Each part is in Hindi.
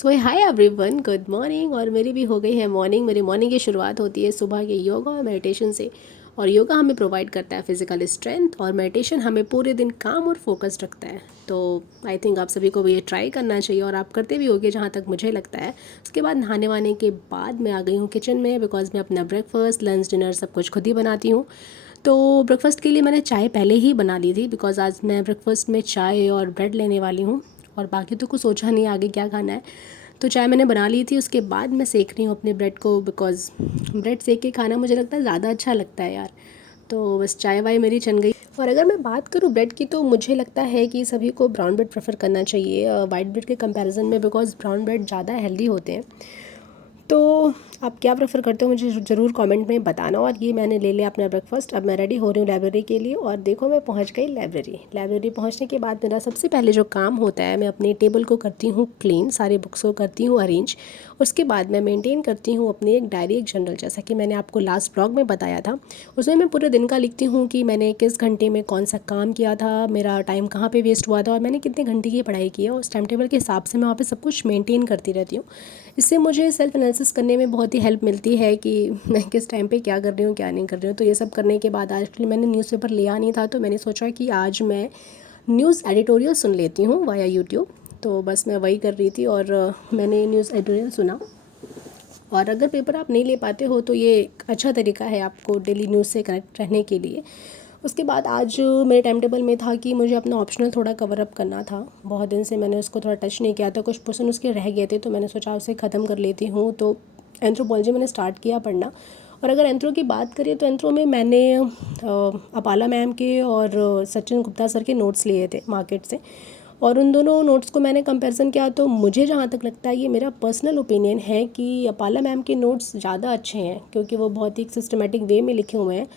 सो हाय एवरीवन, गुड मॉर्निंग। और मेरी भी हो गई है मॉर्निंग। मेरी मॉर्निंग की शुरुआत होती है सुबह के योगा और मेडिटेशन से। और योगा हमें प्रोवाइड करता है फिजिकल स्ट्रेंथ, और मेडिटेशन हमें पूरे दिन काम और फोकस रखता है। तो आई थिंक आप सभी को भी ये ट्राई करना चाहिए, और आप करते भी होगे जहाँ तक मुझे लगता है। उसके बाद नहाने वाने के बाद मैं आ गई हूँ किचन में, बिकॉज मैं अपना ब्रेकफास्ट, लंच, डिनर सब कुछ खुद ही बनाती हूँ। तो ब्रेकफास्ट के लिए मैंने चाय पहले ही बना ली थी, बिकॉज आज मैं ब्रेकफास्ट में चाय और ब्रेड लेने वाली हूँ। और बाकी तो कुछ सोचा नहीं आगे क्या खाना है। तो चाय मैंने बना ली थी, उसके बाद मैं सेक रही हूँ अपने ब्रेड को, बिकॉज़ ब्रेड सेक के खाना मुझे लगता है ज़्यादा अच्छा लगता है यार। तो बस चाय वाय मेरी चल गई। और अगर मैं बात करूँ ब्रेड की, तो मुझे लगता है कि सभी को ब्राउन ब्रेड प्रेफर करना चाहिए वाइट ब्रेड के कंपैरिजन में, बिकॉज़ ब्राउन ब्रेड ज़्यादा हेल्दी होते हैं। तो आप क्या प्रेफर करते हो मुझे ज़रूर कमेंट में बताना। और ये मैंने ले लिया अपना ब्रेकफास्ट। अब मैं रेडी हो रही हूँ लाइब्रेरी के लिए, और देखो मैं पहुँच गई लाइब्रेरी पहुँचने के बाद मेरा सबसे पहले जो काम होता है, मैं अपनी टेबल को करती हूँ क्लीन, सारी बुक्स को करती हूँ अरेंज। उसके बाद मैं मेंटेन करती हूँ अपनी एक डायरी, एक जर्नल, जैसा कि मैंने आपको लास्ट ब्लॉग में बताया था। उसमें मैं पूरे दिन का लिखती हूँ कि मैंने किस घंटे में कौन सा काम किया था, मेरा टाइम कहाँ पे वेस्ट हुआ था, और मैंने कितने घंटे की पढ़ाई की है। उस टाइम टेबल के हिसाब से मैं वहाँ पे सब कुछ मेंटेन करती रहती हूँ। इससे मुझे सेल्फ एनालिसिस करने में बहुत ही हेल्प मिलती है कि मैं किस टाइम पे क्या कर रही हूँ, क्या नहीं कर रही हूँ। तो ये सब करने के बाद आज मैंने न्यूज़पेपर लिया नहीं था, तो मैंने सोचा कि आज मैं न्यूज़ एडिटोरियल सुन लेती हूँ वाया यूट्यूब। तो बस मैं वही कर रही थी, और मैंने न्यूज़ एडिटोरियल सुना। और अगर पेपर आप नहीं ले पाते हो तो ये एक अच्छा तरीका है आपको डेली न्यूज़ से कनेक्ट रहने के लिए। उसके बाद आज मेरे टाइम टेबल में था कि मुझे अपना ऑप्शनल थोड़ा कवर अप करना था। बहुत दिन से मैंने उसको थोड़ा टच नहीं किया था, कुछ पोर्शन उसके रह गए थे, तो मैंने सोचा उसे ख़त्म कर लेती हूँ। तो एंथ्रोपोलॉजी मैंने स्टार्ट किया पढ़ना। और अगर एंथ्रो की बात करें तो एंथ्रो में मैंने अपाला मैम के और सचिन गुप्ता सर के नोट्स लिए थे मार्केट से। और उन दोनों नोट्स को मैंने कंपैरिजन किया, तो मुझे जहाँ तक लगता है, ये मेरा पर्सनल ओपिनियन है कि अपाला मैम के नोट्स ज़्यादा अच्छे हैं, क्योंकि वो बहुत ही सिस्टमेटिक वे में लिखे हुए हैं।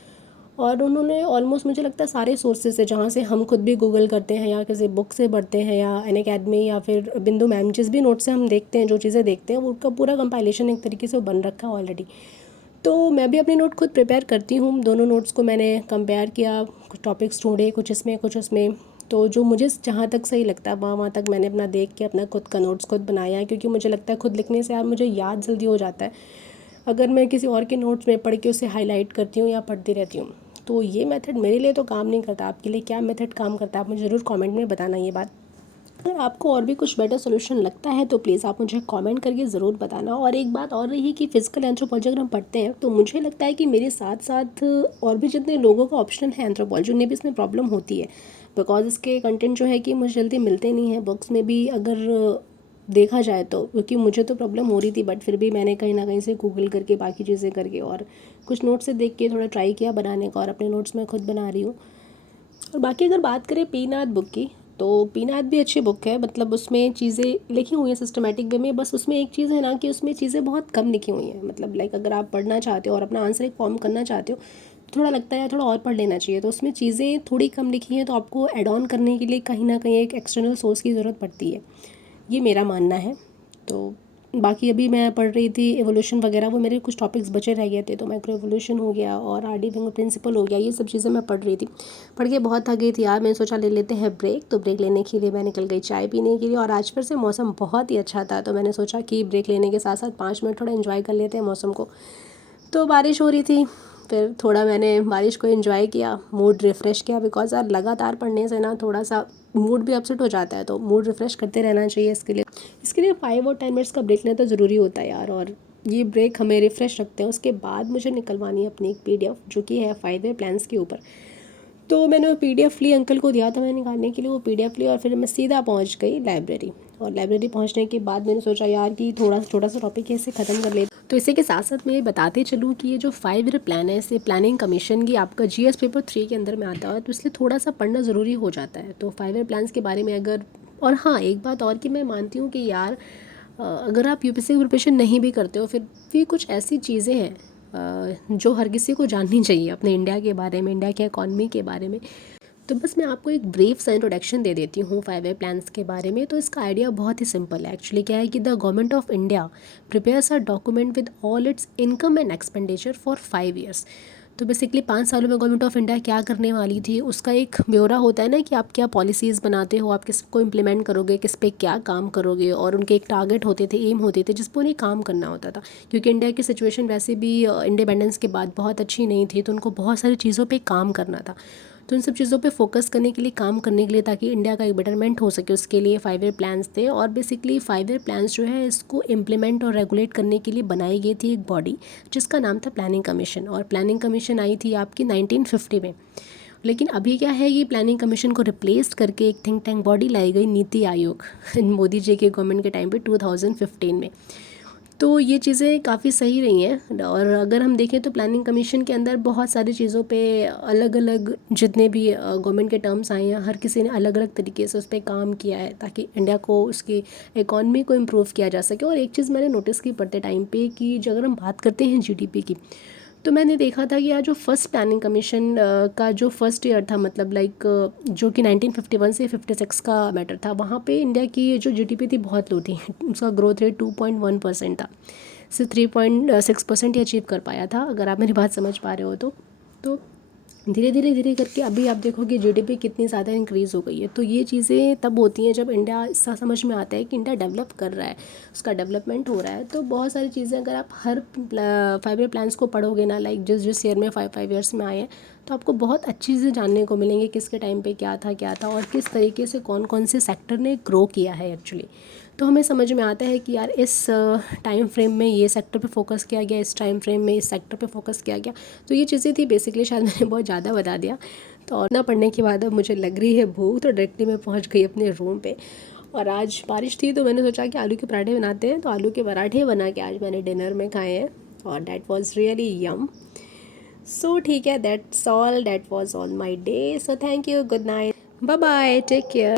और उन्होंने ऑलमोस्ट मुझे लगता है सारे सोर्सेज से, जहाँ से हम खुद भी गूगल करते हैं या किसी बुक से पढ़ते हैं या अन अकेडमी या फिर बिंदु मैम, जिस भी नोट से हम देखते हैं, जो चीज़ें देखते हैं, वो उनका पूरा कंपाइलेशन एक तरीके से बन रखा है ऑलरेडी। तो मैं भी अपने नोट खुद प्रिपेयर करती हूँ। दोनों नोट्स को मैंने कंपेयर किया, कुछ टॉपिक्स ढूंढे, कुछ इसमें कुछ उसमें। तो जो मुझे जहाँ तक सही लगता है वहाँ वहाँ तक मैंने अपना देख के अपना खुद का नोट्स खुद बनाया है, क्योंकि मुझे लगता है खुद लिखने से यार मुझे याद जल्दी हो जाता है। अगर मैं किसी और के नोट्स में पढ़ के उसे हाईलाइट करती हूँ या पढ़ती रहती हूँ, तो ये मेथड मेरे लिए तो काम नहीं करता। आपके लिए क्या मेथड काम करता है, आप मुझे ज़रूर कमेंट में बताना ये बात। अगर आपको और भी कुछ बेटर सोल्यूशन लगता है तो प्लीज़ आप मुझे कमेंट करके ज़रूर बताना। और एक बात और रही कि फिजिकल एंथ्रोपोलॉजी अगर हम पढ़ते हैं, तो मुझे लगता है कि मेरे साथ साथ और भी जितने लोगों का ऑप्शन है एंथ्रोपोलॉजी, उन्हें भी इसमें प्रॉब्लम होती है। बिकॉज इसके कंटेंट जो है कि मुझे जल्दी मिलते नहीं हैं बुक्स में भी, अगर देखा जाए तो। क्योंकि मुझे तो प्रॉब्लम हो रही थी, बट फिर भी मैंने कहीं ना कहीं से गूगल करके, बाकी चीज़ें करके, और कुछ नोट्स से देख के थोड़ा ट्राई किया बनाने का, और अपने नोट्स मैं खुद बना रही हूँ। और बाकी अगर बात करें पीनाद बुक की, तो पीनाद भी अच्छी बुक है। मतलब उसमें चीज़ें लिखी हुई हैं सिस्टमेटिक वे में। बस उसमें एक चीज़ है ना कि उसमें चीज़ें बहुत कम लिखी हुई हैं। मतलब लाइक अगर आप पढ़ना चाहते हो और अपना आंसर एक फॉर्म करना चाहते हो, तो थोड़ा लगता है थोड़ा और पढ़ लेना चाहिए। तो उसमें चीज़ें थोड़ी कम लिखी हैं, तो आपको ऐड ऑन करने के लिए कहीं ना कहीं एक एक्सटर्नल सोर्स की ज़रूरत पड़ती है। ये मेरा मानना है। तो बाकी अभी मैं पढ़ रही थी एवोल्यूशन वगैरह, वो मेरे कुछ टॉपिक्स बचे रह गए थे, तो माइक्रो एवोल्यूशन हो गया और आर डी फिंगर प्रिंसिपल हो गया, ये सब चीज़ें मैं पढ़ रही थी। पढ़ के बहुत थक गई थी यार, मैंने सोचा ले लेते हैं ब्रेक। तो ब्रेक लेने के लिए मैं निकल गई चाय पीने के लिए, और आज फिर से मौसम बहुत ही अच्छा था, तो मैंने सोचा कि ब्रेक लेने के साथ साथ 5 मिनट थोड़ा इन्जॉय कर लेते हैं मौसम को। तो बारिश हो रही थी, फिर थोड़ा मैंने बारिश को एंजॉय किया, मूड रिफ़्रेश किया। बिकॉज यार लगातार पढ़ने से ना थोड़ा सा मूड भी अपसेट हो जाता है, तो मूड रिफ़्रेश करते रहना चाहिए। इसके लिए 5 और 10 मिनट्स का ब्रेक लेना तो ज़रूरी होता है यार। और ये ब्रेक हमें रिफ़्रेश रखते हैं। उसके बाद मुझे निकलवानी है अपनी एक पीडीएफ, जो कि है 5 ईयर प्लान्स के ऊपर। तो मैंने वो पीडीएफ ली, अंकल को दिया था मैंने निकालने के लिए वो पीडीएफ ली, और फिर मैं सीधा पहुंच गई लाइब्रेरी। और लाइब्रेरी पहुंचने के बाद मैंने सोचा यार कि थोड़ा छोटा सा टॉपिक है, इसे ख़त्म कर ले। तो इसी के साथ साथ मैं ये बताते चलूँ कि ये जो 5 ईयर प्लान है, इसे प्लानिंग कमीशन की आपका जीएस पेपर 3 के अंदर में आता है, तो इसलिए थोड़ा सा पढ़ना ज़रूरी हो जाता है। तो 5 ईयर प्लान्स के बारे में अगर, और हाँ एक बात और कि मैं मानती हूँ कि यार अगर आप यूपीएससी की प्रिपरेशन नहीं भी करते हो, फिर भी कुछ ऐसी चीज़ें हैं जो हर किसी को जाननी चाहिए अपने इंडिया के बारे में, इंडिया के इकॉनमी के बारे में। तो बस मैं आपको एक ब्रीफ सा इंट्रोडक्शन दे देती हूँ 5 ईयर प्लान्स के बारे में। तो इसका आइडिया बहुत ही सिंपल है। एक्चुअली क्या है कि the government of India prepares a document with all it's income and expenditure for 5 years. तो बेसिकली 5 सालों में गवर्नमेंट ऑफ इंडिया क्या करने वाली थी उसका एक ब्यौरा होता है ना, कि आप क्या पॉलिसीज़ बनाते हो, आप किसको इम्प्लीमेंट करोगे, किस पे क्या काम करोगे, और उनके एक टारगेट होते थे, एम होते थे जिस पर उन्हें काम करना होता था। क्योंकि इंडिया की सिचुएशन वैसे भी इंडिपेंडेंस के बाद बहुत अच्छी नहीं थी, तो उनको बहुत सारी चीज़ों पे काम करना था। तो इन सब चीज़ों पे फोकस करने के लिए, काम करने के लिए, ताकि इंडिया का एक बेटरमेंट हो सके, उसके लिए 5 ईयर प्लान्स थे। और बेसिकली 5 ईयर प्लान्स जो है इसको इम्प्लीमेंट और रेगुलेट करने के लिए बनाई गई थी एक बॉडी, जिसका नाम था प्लानिंग कमीशन। और प्लानिंग कमीशन आई थी आपकी 1950 में। लेकिन अभी क्या है, ये प्लानिंग कमीशन को रिप्लेस करके एक थिंक टैंक बॉडी लाई गई, नीति आयोग मोदी जी के गवर्नमेंट के टाइम पे 2015 में। तो ये चीज़ें काफ़ी सही रही हैं। और अगर हम देखें तो प्लानिंग कमीशन के अंदर बहुत सारी चीज़ों पे अलग अलग जितने भी गवर्नमेंट के टर्म्स आए हैं, हर किसी ने अलग अलग तरीके से उस पर काम किया है, ताकि इंडिया को, उसकी इकॉनमी को इम्प्रूव किया जा सके। और एक चीज़ मैंने नोटिस की पड़ते टाइम पे, कि जो अगर हम बात करते हैं जीडीपी की, तो मैंने देखा था कि यार जो फर्स्ट प्लानिंग कमीशन का जो फर्स्ट ईयर था, मतलब लाइक जो कि 1951 से 56 का मैटर था, वहाँ पे इंडिया की जो जीडीपी थी बहुत लो थी। उसका ग्रोथ रेट 2.1% था, सिर्फ 3.6% ही अचीव कर पाया था, अगर आप मेरी बात समझ पा रहे हो तो धीरे धीरे धीरे करके अभी आप देखोगे जीडीपी कितनी ज़्यादा इंक्रीज़ हो गई है। तो ये चीज़ें तब होती हैं जब इंडिया, ऐसा समझ में आता है कि इंडिया डेवलप कर रहा है, उसका डेवलपमेंट हो रहा है। तो बहुत सारी चीज़ें अगर आप हर 5 ईयर प्लान्स को पढ़ोगे ना, लाइक जिस जिस ईयर में 5 ईयर्स में आए हैं, तो आपको बहुत अच्छी चीज़ें जानने को मिलेंगी, किसके टाइम पे क्या था और किस तरीके से कौन कौन से सेक्टर ने ग्रो किया है एक्चुअली। तो हमें समझ में आता है कि यार इस टाइम फ्रेम में ये सेक्टर पे फोकस किया गया, इस टाइम फ्रेम में इस सेक्टर पे फोकस किया गया। तो ये चीज़ें थी बेसिकली, शायद मैंने बहुत ज़्यादा बता दिया। तो और ना पढ़ने के बाद अब मुझे लग रही है भूख, तो डायरेक्टली मैं पहुंच गई अपने रूम पे। और आज बारिश थी तो मैंने सोचा कि आलू के पराठे बनाते हैं, तो आलू के पराठे बना के आज मैंने डिनर में खाए हैं, और that was really yum. So ठीक है, that's all, that was all my day. So thank you, good night, bye bye, take care.